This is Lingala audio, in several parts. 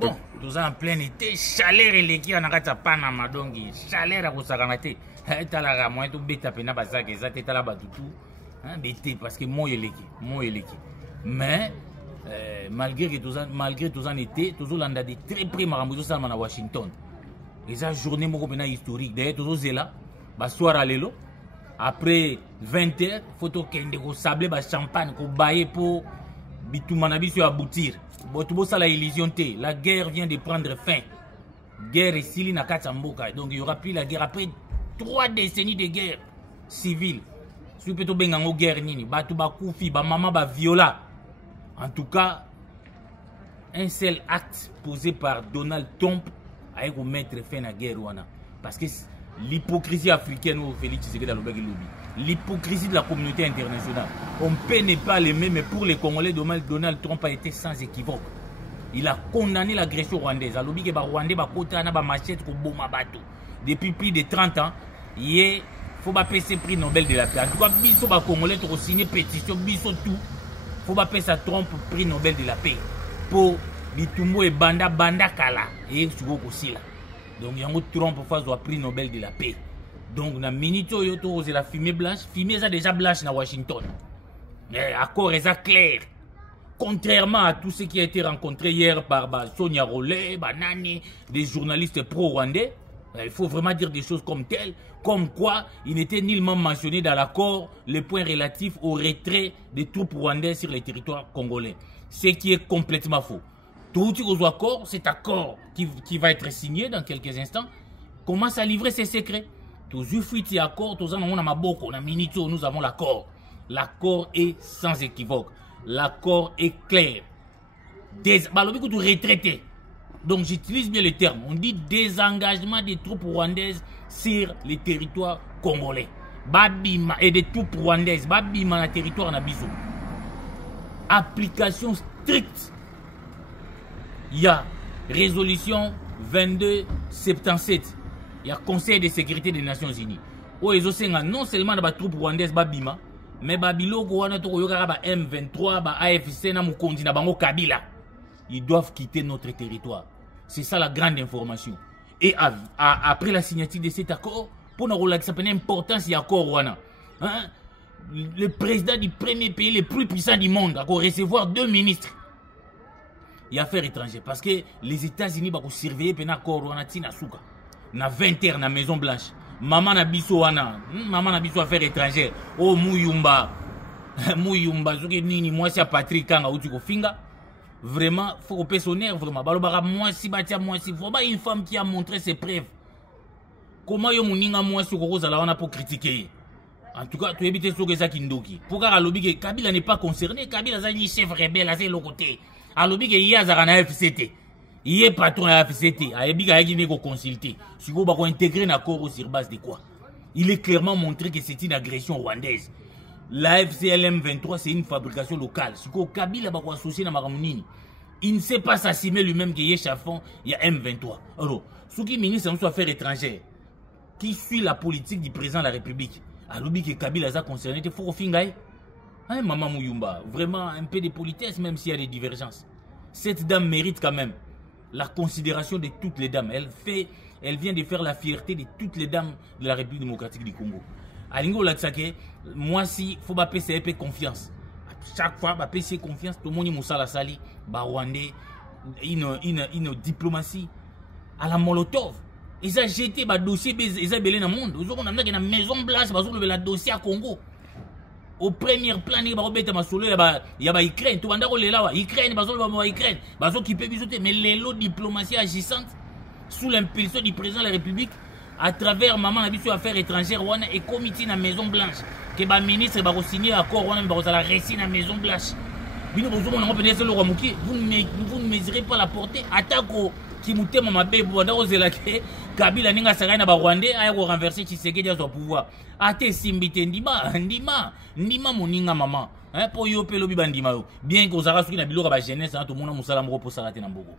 Bon, nous en plein été, chaleur et l'équipe en a Panama, donc chaleur à Rosaganate. Tu as la moyen de bêta pena bazak et ça t'es là bas tout. Bêté parce que moi et l'équipe. Mais malgré tous en été, toujours l'on a des très près maramouzo salman à Washington. Et ça journée mon copain historique. D'ailleurs toujours c'est là, bah soir à l'élo. Après 20h, photo kende ko sable ba champagne ko bailler pour bitumanabi sur aboutir. Botubo ça la illusion té. La guerre vient de prendre fin. Guerre ici na Katamboka. Donc il y aura plus la guerre après 3 décennies de guerre civile. Si vous pouvez benga ngo guerre nini, batu ba koufi, ba maman ba viola. En tout cas, un seul acte posé par Donald Trump a eu mettre fin à la guerre wana. Parce que l'hypocrisie africaine au Félix Tshisekedi à l'Obégi Lobby, l'hypocrisie de la communauté internationale, on peut ne pas l'aimer, mais pour les Congolais, Donald Trump a été sans équivoque. Il a condamné l'agression rwandaise. Alors, il y a des Rwandais qui ont machette pour bomber bateau. Depuis plus de 30 ans, il faut pas payer ce prix Nobel de la paix. En tout cas, biso ba Congolais ont signé pétition, biso tout. Il faut pas payer ça Trump prix Nobel de la paix. Pour Bitumbo et Banda Kala et Sugo Kosila. Donc, il y a un Trump pour faire prix Nobel de la paix. Donc, na minute c'est la fumée blanche. Fumée, ça déjà blanche à Washington. Mais accord, c'est clair. Contrairement à tout ce qui a été rencontré hier par Sonia Rollet, Nani, des journalistes pro-rwandais, il faut vraiment dire des choses comme telles, comme quoi il n'était nullement mentionné dans l'accord les points relatifs au retrait des troupes rwandaises sur les territoires congolais. Ce qui est complètement faux. Tout aux accords, cet accord qui va être signé dans quelques instants, commence à livrer ses secrets. Toujours fuite accord, tous on a maboko, on a minito, nous avons l'accord. L'accord est sans équivoque. L'accord est clair. Retraité. Donc j'utilise bien le terme. On dit désengagement des troupes rwandaises sur les territoires congolais. Babima et des troupes rwandaises. Babima na territoire na biso. Application stricte. Il y a résolution 2277. Il y a Conseil de sécurité des Nations Unies. Où ils ont non seulement les troupes rwandaises Babima, mais Babiloko wana to yoka ba M23 ba AFC na mukonzi na bango Kabila. Ils doivent quitter notre territoire. C'est ça la grande information. Et après la signature de cet accord, pour nous relaxer l'importance de l'accord wana, le président du premier pays le plus puissant du monde a recevoir 2 ministres. Il y a affaires étrangères parce que les États-Unis vont surveiller pendant l'accord wana tina suka. Na 20h na Maison Blanche. Maman na biso wana, maman na biso affaires étrangères. Oh Muyumba, Muyumba, zuki nini moi c'est Patrick Kanga uti ko finga. Vraiment, faut couper son nerf vraiment. Balobara moi si batia moi si faut pas une femme qui a montré ses preuves. Comment yo muninga moi si ko za la wana pour critiquer. En tout cas, tu évites ce que ça kindoki. Pourquoi alobi que Kabila n'est pas concerné, Kabila za ni chef rebelle à l'autre côté. Alobi que ya za na FCT. Il est patron à la FCT, à Ebiga Guinée qu'on consulter. Si vous avez intégré un accord sur base de quoi? Il est clairement montré que c'est une agression rwandaise. La FCLM 23, c'est une fabrication locale. Si vous Kabila va associer à Maramounini, il ne sait pas s'assumer lui-même qu'il y a Chafon, il y a M23. Alors, ce qui est ministre des Affaires étrangères, qui suit la politique du président de la République, à l'oubli que Kabila a concerné, il faut fingaï. Hein, Maman Mouyumba, vraiment un peu de politesse, même s'il y a des divergences. Cette dame mérite quand même la considération de toutes les dames. Elle vient de faire la fierté de toutes les dames de la République démocratique du Congo. Alingo Latsake, moi si faut pas payer confiance. Chaque fois pas payer confiance, tout le monde Moussa la sali, Rwandais, une diplomatie à la Molotov. Ils ont jeté le dossier, ils ont belé dans le monde. Ils ont dit que la Maison Blanche, ils ont levé le dossier à Congo. Au premier plan, il y a l'Ukraine. Tout le monde là, l'Ukraine, l'Ukraine. Qui peut visiter. Mais les lots de diplomatie agissante sous l'impulsion du président de la République à travers Maman Nabiso Affaires étrangères et comité dans la Maison Blanche. Que le ministre va signer l'accord, va réciter dans la Maison Blanche. Vous ne mesurez pas la portée. Attaque qui m'a dit que Kabila ninga sarai na Rwandais a renversé Tshisekedi à son pouvoir. Ate simbite ndima moninga maman. Hein pour yo pelo bibandima yo. Bien que ozara soki na biloko ba jeunesse to mona musala moko pour salate na mboko.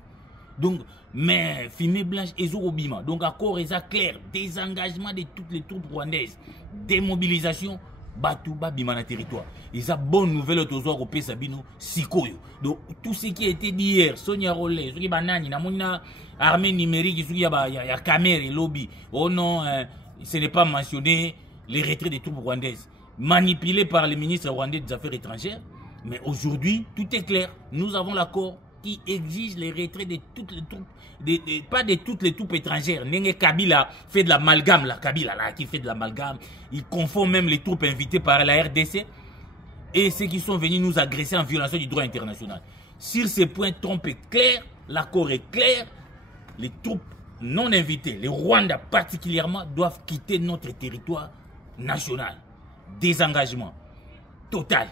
Donc mais fumée blanche ezoko bima. Donc accord est clair, désengagement de toutes les troupes rwandaises, démobilisation Batu babima na territoire. Ils ont bonne nouvelle autour au Sabino Sikoyo. Donc tout ce qui a été dit hier, Sonia Rollet, ce qui banani, na mona armée numérique, ce qui y a caméra et lobby. Oh non, ce n'est pas mentionné les retraits des troupes rwandaises manipulés par le ministre rwandais des Affaires étrangères. Mais aujourd'hui, tout est clair. Nous avons l'accord qui exige les retraits de toutes les troupes, pas de toutes les troupes étrangères. Nenge Kabila fait de l'amalgame, là, Kabila là, qui fait de l'amalgame. Il confond même les troupes invitées par la RDC et ceux qui sont venus nous agresser en violation du droit international. Sur ces points, Trump est clair, l'accord est clair. Les troupes non invitées, les Rwandais particulièrement, doivent quitter notre territoire national. Désengagement total.